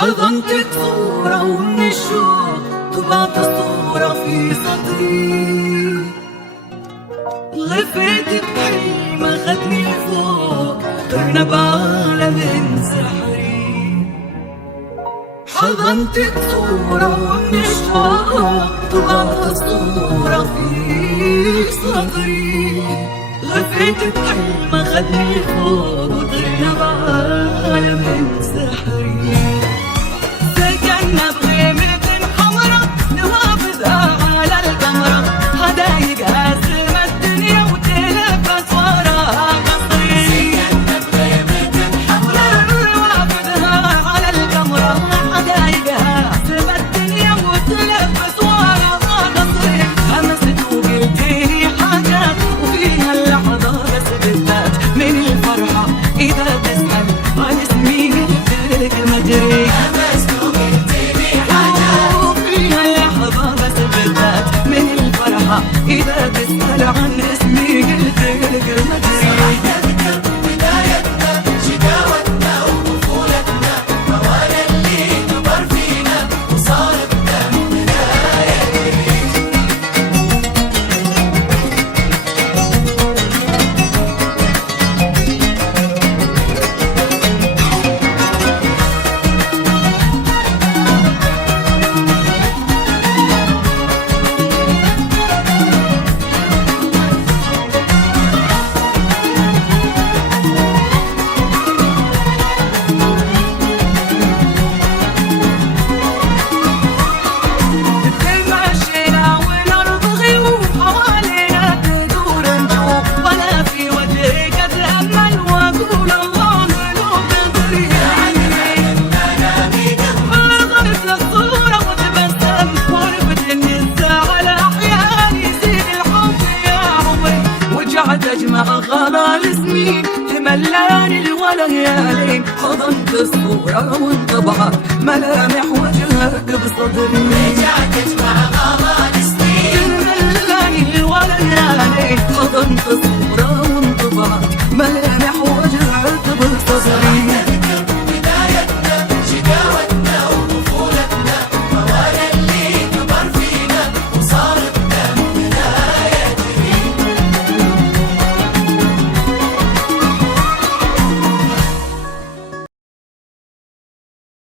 حضنتك صورة ومن الشوق طبعت الصورة في صدري، غفيت بحلم أخدني فوق طرنا بعالم سحري. حضنتك صورة ومن الشوق طبعت الصورة في صدري، غفيت بحلم أخدني فوق طرنا بعالم سحري. إذا تسأل عن اسمي قلت لك مدري. نذكر بدايتنا شقاوتنا وطفولتنا، موالي اللي كبر فينا وصار بدمنا يجري. تجمع غرال سنين تملاني الوليالي، حضنت الصورة وانطبعت ملامح وجهك بصدري. رجعت تجمع غرال سنين تملاني الوليالي، حضنت الصورة